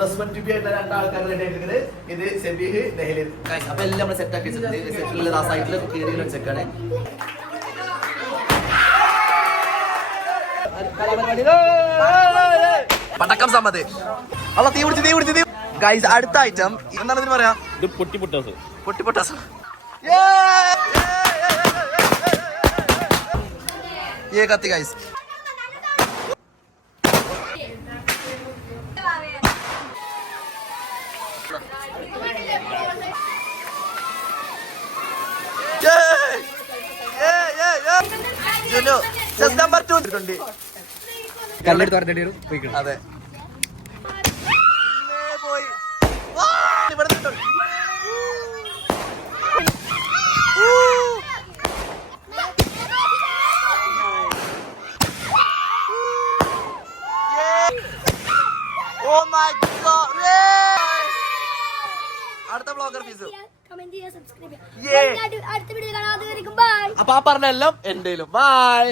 +1 to be ആയിട്ടുള്ള രണ്ടാൾക്കാർ ready ആയിട്ടുണ്ട്. ഇത് സെബീഹ് നെഹ്ലിൻ. അപ്പൊ എല്ലാം നമ്മൾ സെറ്റ് ആക്കി വെച്ചിട്ടുണ്ട്. സെറ്റിലുള്ള ആ സൈഡിൽ കയറിയുള്ള ചെക്കാണ്. പടക്കം സമ്മതി അല്ല തീ പിടിച്ച് ഗൈസ്. അടുത്ത ഐറ്റം എന്താണ് ഇതിന് പറയാ? പൊട്ടിപ്പൊട്ടാസ്. ये कത്തി ഗൈസ്. നമ്പർ 2 കല്ലെടുത്ത് പറഞ്ഞിട്ട് വരും. അതെ പോയി അടുത്ത ബ്ലോഗർ ഫീസ്. അപ്പൊ ആ പറഞ്ഞെല്ലാം എന്റെയിലും. ബൈ.